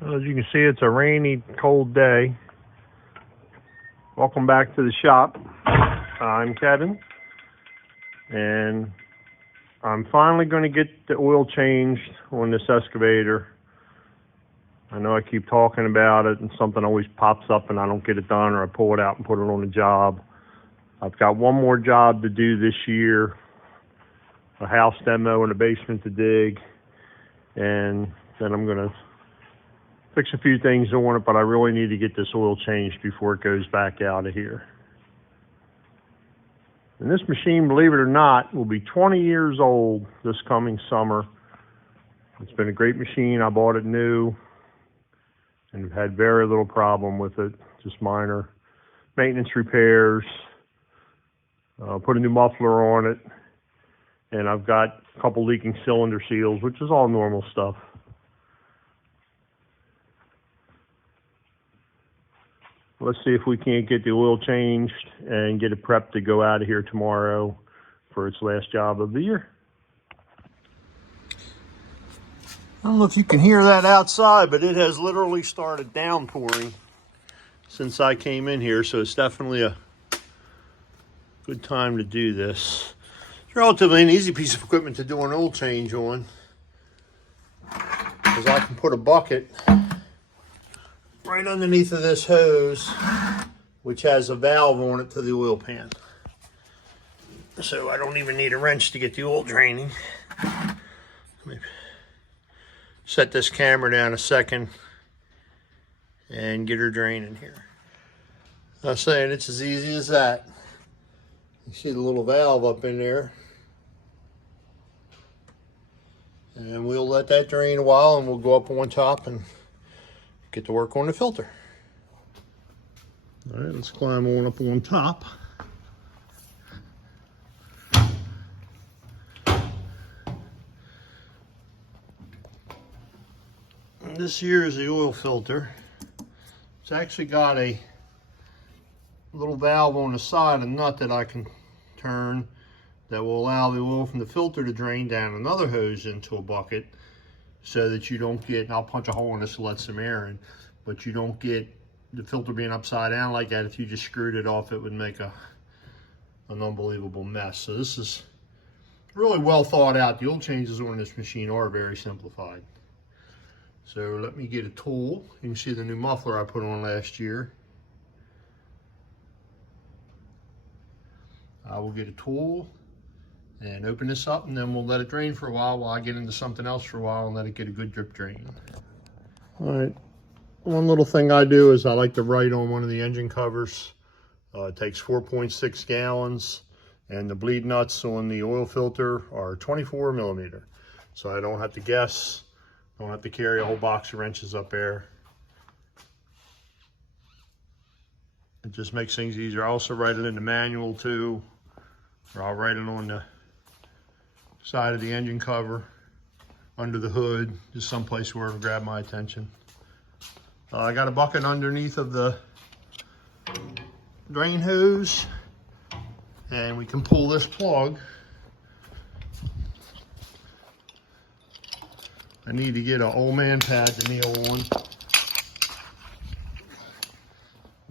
Well, as you can see, it's a rainy, cold day. Welcome back to the shop. I'm Kevin, and I'm finally going to get the oil changed on this excavator. I know I keep talking about it, and something always pops up and I don't get it done, or I pull it out and put it on the job. I've got one more job to do this year, a house demo and a basement to dig, and then I'm going to fix a few things on it, but I really need to get this oil changed before it goes back out of here. And this machine, believe it or not, will be 20 years old this coming summer. It's been a great machine. I bought it new and have had very little problem with it, just minor maintenance repairs. Put a new muffler on it, and I've got a couple leaking cylinder seals, which is all normal stuff. Let's see if we can't get the oil changed and get it prepped to go out of here tomorrow for its last job of the year. I don't know if you can hear that outside, but it has literally started downpouring since I came in here, so it's definitely a good time to do this. It's relatively an easy piece of equipment to do an oil change on, because I can put a bucket right underneath of this hose, which has a valve on it to the oil pan. So I don't even need a wrench to get the oil draining. Let me set this camera down a second and get her draining here. I'm saying it's as easy as that. You see the little valve up in there. And we'll let that drain a while, and we'll go up on top and get to work on the filter. All right, let's climb on up on top. And this here is the oil filter. It's actually got a little valve on the side, a nut that I can turn that will allow the oil from the filter to drain down another hose into a bucket, so that you don't get, and I'll punch a hole in this to let some air in, but you don't get the filter being upside down like that. If you just screwed it off, it would make an unbelievable mess. So this is really well thought out. The oil changes on this machine are very simplified. So let me get a tool. You can see the new muffler I put on last year. I will get a tool and open this up, and then we'll let it drain for a while I get into something else for a while and let it get a good drip drain. All right, one little thing I do is I like to write on one of the engine covers. It takes 4.6 gallons, and the bleed nuts on the oil filter are 24 millimeter. So I don't have to guess, don't have to carry a whole box of wrenches up there. It just makes things easier. I also write it in the manual too, or I'll write it on the side of the engine cover, under the hood, just someplace where it'll grab my attention. I got a bucket underneath of the drain hose, and we can pull this plug. I need to get an old man pad to kneel on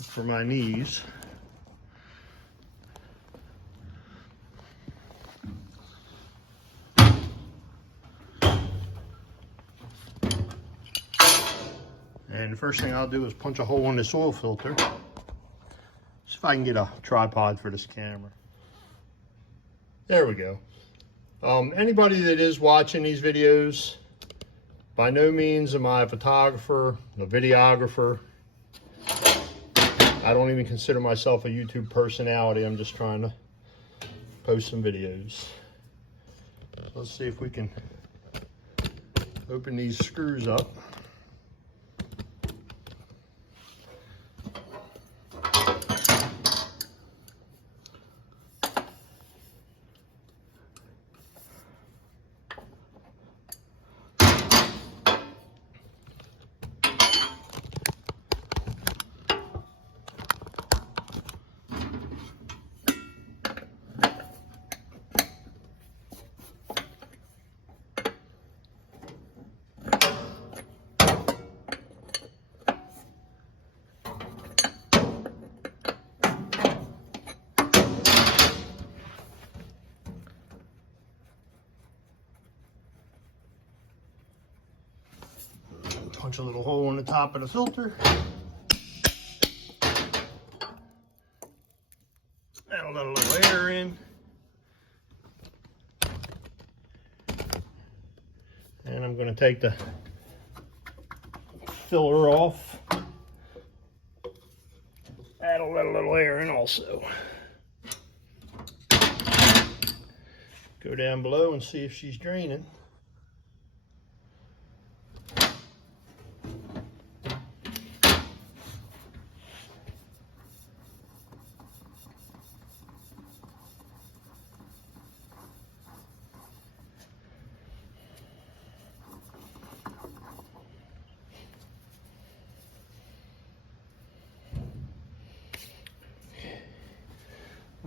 for my knees. And the first thing I'll do is punch a hole in this oil filter. See if I can get a tripod for this camera. There we go. Anybody that is watching these videos, by no means am I a photographer, a videographer. I don't even consider myself a YouTube personality. I'm just trying to post some videos. So let's see if we can open these screws up. Punch a little hole in the top of the filter. That'll let a little air in. And I'm going to take the filler off. That'll let a little air in also. Go down below and see if she's draining.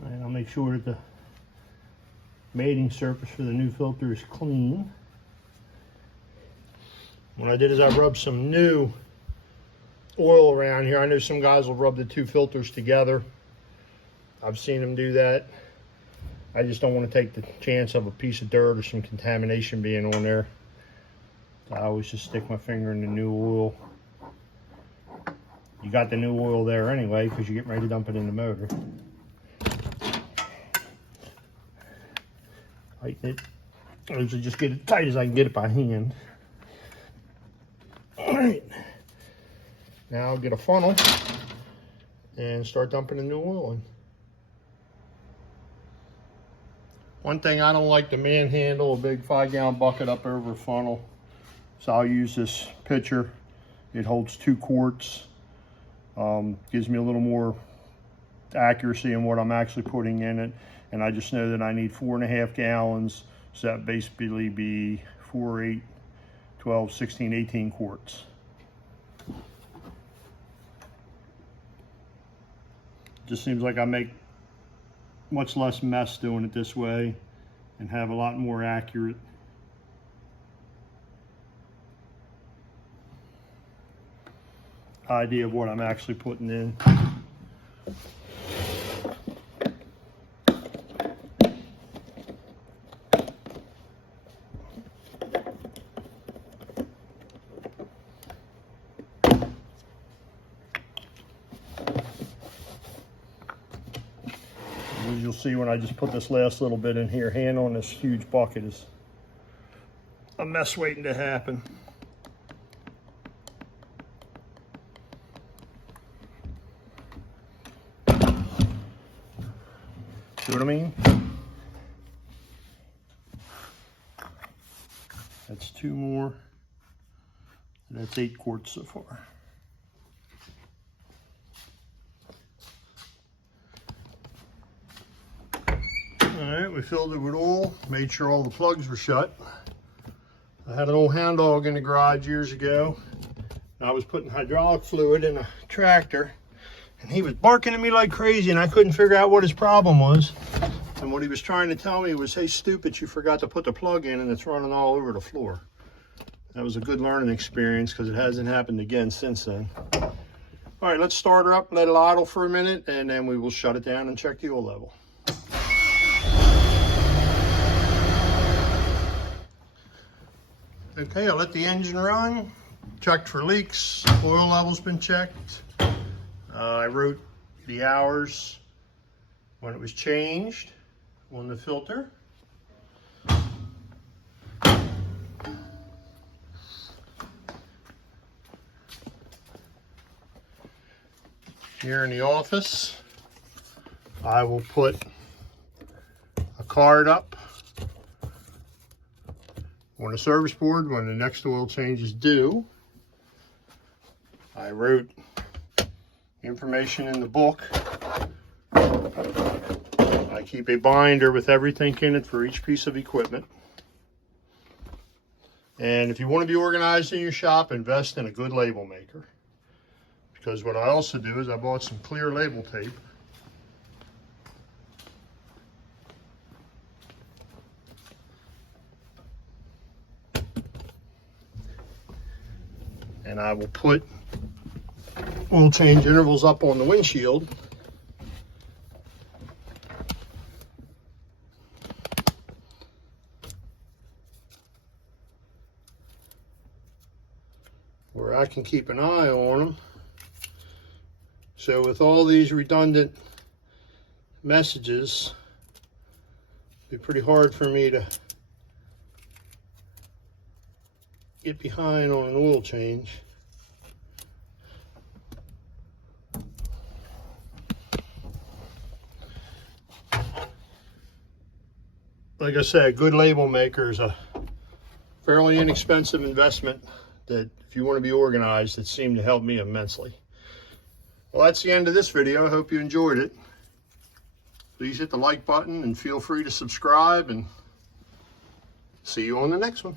And I'll make sure that the mating surface for the new filter is clean. What I did is I rubbed some new oil around here. I know some guys will rub the two filters together. I've seen them do that. I just don't want to take the chance of a piece of dirt or some contamination being on there. I always just stick my finger in the new oil. You got the new oil there anyway because you're getting ready to dump it in the motor. Tighten it. I usually just get it tight as I can get it by hand. Alright. Now I'll get a funnel and start dumping the new oil in. One thing I don't like to manhandle a big 5-gallon bucket up over a funnel. So I'll use this pitcher. It holds 2 quarts. Gives me a little more accuracy in what I'm actually putting in it. And I just know that I need 4.5 gallons. So that basically be 4, 8, 12, 16, 18 quarts. Just seems like I make much less mess doing it this way and have a lot more accurate idea of what I'm actually putting in. As you'll see when I just put this last little bit in here, handling this huge bucket is a mess waiting to happen. See what I mean? That's 2 more. That's 8 quarts so far. Alright, we filled it with oil, made sure all the plugs were shut. I had an old hound dog in the garage years ago. And I was putting hydraulic fluid in a tractor, and he was barking at me like crazy, and I couldn't figure out what his problem was. And what he was trying to tell me was, hey, stupid, you forgot to put the plug in and it's running all over the floor. That was a good learning experience because it hasn't happened again since then. All right, let's start her up, let it idle for a minute, and then we will shut it down and check the oil level. Okay, I'll let the engine run. Checked for leaks. Oil level's been checked. I wrote the hours when it was changed on the filter. Here in the office, I will put a card up on the service board when the next oil change is due. I wrote information in the book. I keep a binder with everything in it for each piece of equipment. And if you want to be organized in your shop, invest in a good label maker. Because what I also do is I bought some clear label tape. And I will put oil change intervals up on the windshield. where I can keep an eye on them. So with all these redundant messages, it'd be pretty hard for me to get behind on an oil change. Like I said, good label maker is a fairly inexpensive investment that, if you want to be organized, it seemed to help me immensely. Well, that's the end of this video. I hope you enjoyed it. Please hit the like button and feel free to subscribe, and see you on the next one.